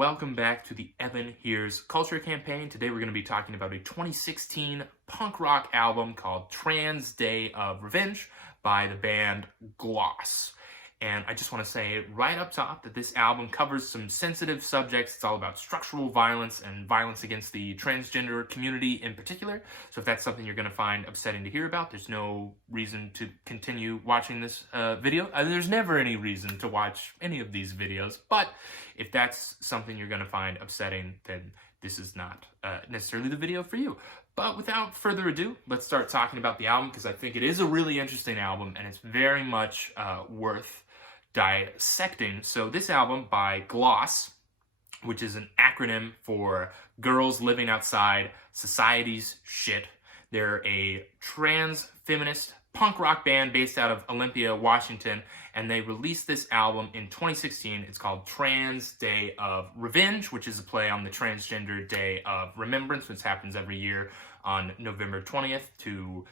welcome back to the Evan Here's Culture campaign. Today we're going to be talking about a 2016 punk rock album called Trans Day of Revenge by the band G.L.O.S.S. And I just want to say right up top that this album covers some sensitive subjects. It's all about structural violence and violence against the transgender community in particular. So if that's something you're going to find upsetting to hear about, there's no reason to continue watching this video. There's never any reason to watch any of these videos. But if that's something you're going to find upsetting, then this is not necessarily the video for you. But without further ado, let's start talking about the album, because I think it is a really interesting album and it's very much worth dissecting. So this album by G.L.O.S.S, which is an acronym for Girls Living Outside Society's Shit. They're a trans-feminist punk rock band based out of Olympia, Washington, and they released this album in 2016. It's called Trans Day of Revenge, which is a play on the Transgender Day of Remembrance, which happens every year on November 20th to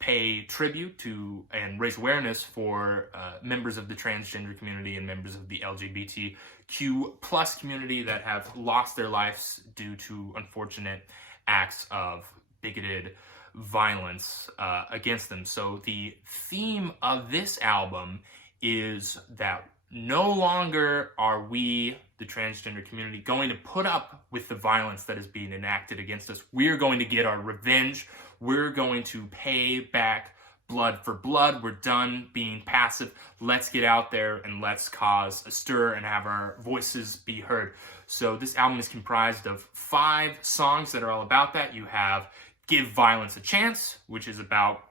pay tribute to and raise awareness for members of the transgender community and members of the LGBTQ+ community that have lost their lives due to unfortunate acts of bigoted violence against them. So the theme of this album is that no longer are we, the transgender community, going to put up with the violence that is being enacted against us. We're going to get our revenge. We're going to pay back blood for blood. We're done being passive. Let's get out there and let's cause a stir and have our voices be heard. So this album is comprised of 5 songs that are all about that. You have Give Violence a Chance, which is about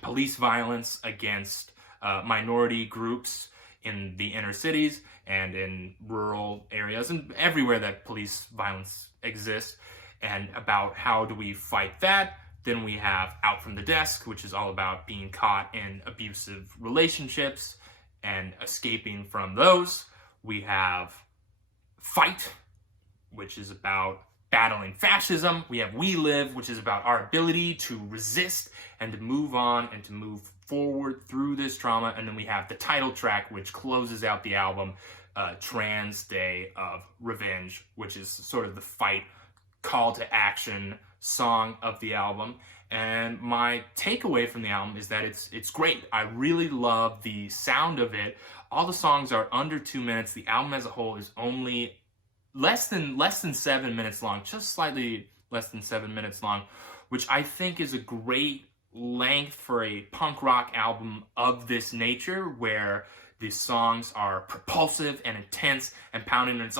police violence against minority groups in the inner cities and in rural areas and everywhere that police violence exists, and about how do we fight that. Then we have Out from the Desk, which is all about being caught in abusive relationships and escaping from those. We have Fight, which is about battling fascism. We have We Live, which is about our ability to resist and to move on and to move forward through this trauma. And then we have the title track, which closes out the album, Trans Day of Revenge, which is sort of the fight call to action song of the album. And my takeaway from the album is that it's great. I really love the sound of it. All the songs are under 2 minutes. The album as a whole is only less than 7 minutes long, just slightly less than 7 minutes long, which I think is a great length for a punk rock album of this nature, where the songs are propulsive and intense and pounding, and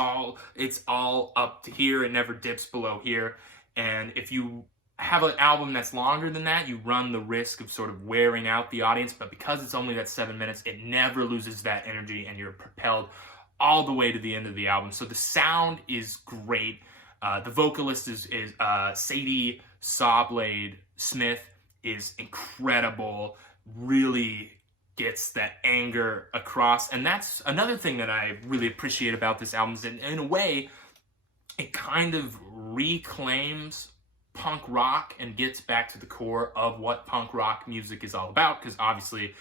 it's all up to here. It never dips below here. And if you have an album that's longer than that, you run the risk of sort of wearing out the audience. But because it's only that 7 minutes, it never loses that energy, and you're propelled all the way to the end of the album. So the sound is great. The vocalist is Sadie Sawblade Smith is incredible. Really gets that anger across. And that's another thing that I really appreciate about this album, is that in a way, it kind of reclaims punk rock and gets back to the core of what punk rock music is all about. Because obviously,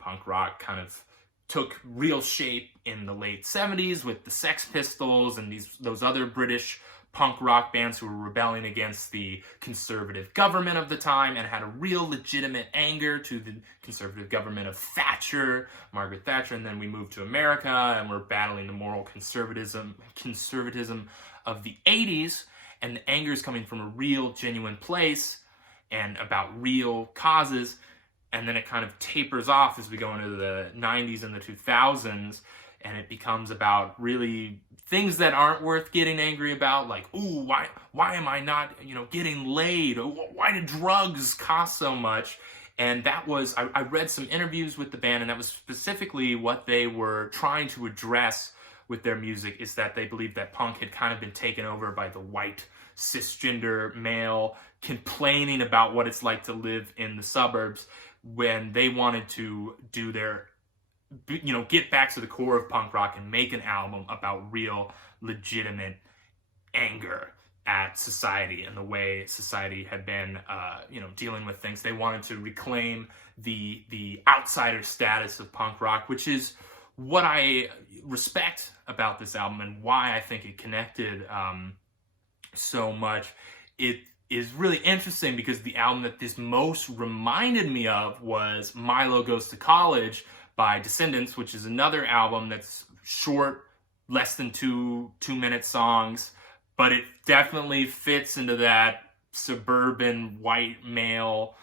punk rock kind of took real shape in the late 70s with the Sex Pistols and those other British punk rock bands who were rebelling against the conservative government of the time and had a real legitimate anger to the conservative government of Margaret Thatcher. And then we moved to America and we're battling the moral conservatism of the 80s, and the anger is coming from a real, genuine place and about real causes. And then it kind of tapers off as we go into the 90s and the 2000s, and it becomes about really things that aren't worth getting angry about, like, ooh, why am I not, getting laid? Why do drugs cost so much? And that was, I read some interviews with the band, and that was specifically what they were trying to address with their music, is that they believed that punk had kind of been taken over by the white cisgender male complaining about what it's like to live in the suburbs, when they wanted to do their, get back to the core of punk rock and make an album about real, legitimate anger at society and the way society had been, dealing with things. They wanted to reclaim the outsider status of punk rock, which is what I respect about this album and why I think it connected so much, it is really interesting because the album that this most reminded me of was Milo Goes to College by Descendants, which is another album that's short, less than two-minute songs, but it definitely fits into that suburban white male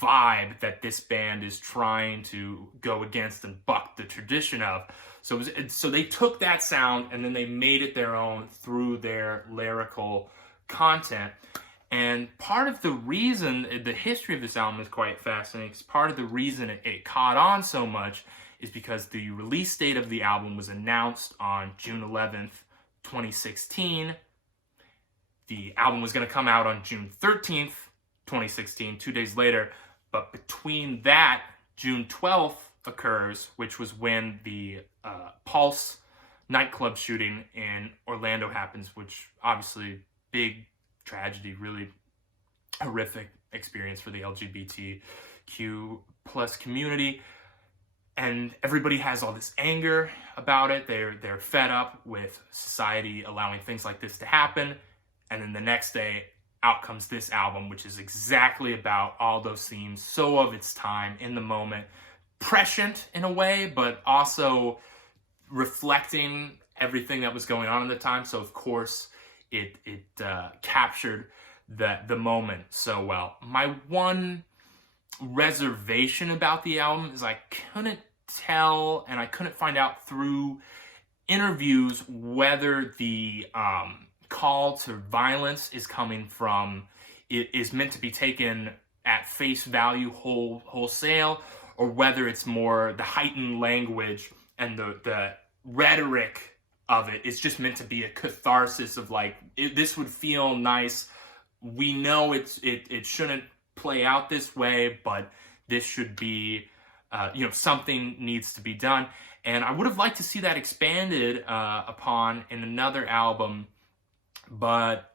vibe that this band is trying to go against and buck the tradition of. So they took that sound and then they made it their own through their lyrical content. And part of the reason, the history of this album is quite fascinating, because part of the reason it caught on so much is because the release date of the album was announced on June 11th, 2016. The album was going to come out on June 13th, 2016, 2 days later. But between that, June 12th occurs, which was when the Pulse Nightclub shooting in Orlando happens, which obviously big tragedy, really horrific experience for the LGBTQ plus community. And everybody has all this anger about it. They're fed up with society allowing things like this to happen. And then the next day, out comes this album, which is exactly about all those themes, so of its time, in the moment, prescient in a way, but also reflecting everything that was going on at the time. So of course, it captured the moment so well. My one reservation about the album is I couldn't tell, and I couldn't find out through interviews whether the call to violence is coming from, it is meant to be taken at face value wholesale, or whether it's more the heightened language and the rhetoric of it is just meant to be a catharsis of like, this would feel nice. We know it shouldn't play out this way, but this should be, something needs to be done. And I would have liked to see that expanded upon in another album, but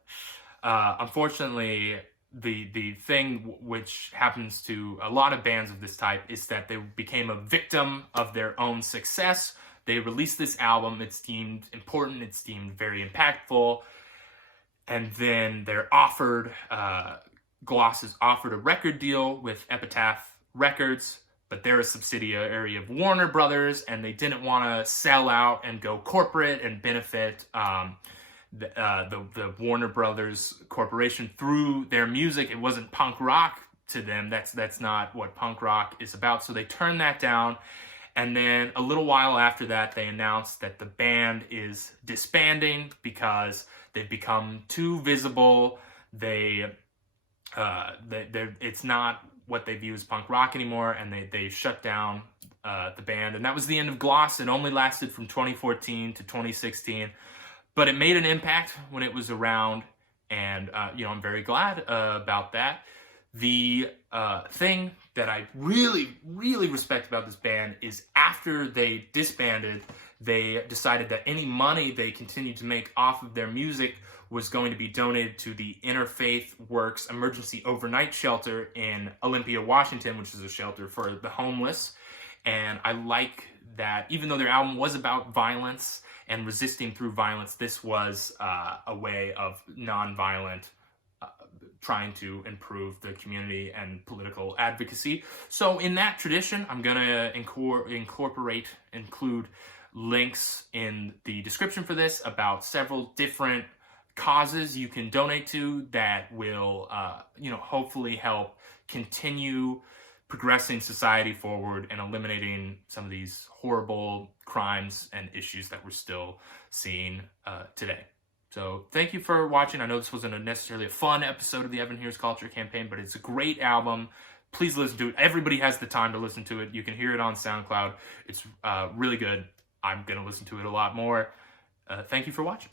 unfortunately, the thing which happens to a lot of bands of this type is that they became a victim of their own success. They released this album, it's deemed important, it's deemed very impactful, and then they're offered, G.L.O.S.S is offered a record deal with Epitaph Records, but they're a subsidiary of Warner Brothers, and they didn't want to sell out and go corporate and benefit the Warner Brothers Corporation through their music. It wasn't punk rock to them. That's not what punk rock is about. So they turned that down. And then a little while after that, they announced that the band is disbanding because they've become too visible. It's not what they view as punk rock anymore, and they shut down the band. And that was the end of G.L.O.S.S. It only lasted from 2014 to 2016. But it made an impact when it was around, and I'm very glad about that. The thing that I really, really respect about this band is after they disbanded, they decided that any money they continued to make off of their music was going to be donated to the Interfaith Works Emergency Overnight Shelter in Olympia, Washington, which is a shelter for the homeless. And I like that even though their album was about violence and resisting through violence, this was a way of nonviolent trying to improve the community and political advocacy. So in that tradition, I'm going to include links in the description for this about several different causes you can donate to that will, hopefully help continue progressing society forward and eliminating some of these horrible crimes and issues that we're still seeing today. So thank you for watching. I know this wasn't necessarily a fun episode of the Evan Hears Culture campaign, but it's a great album. Please listen to it. Everybody has the time to listen to it. You can hear it on SoundCloud. It's really good. I'm going to listen to it a lot more. Thank you for watching.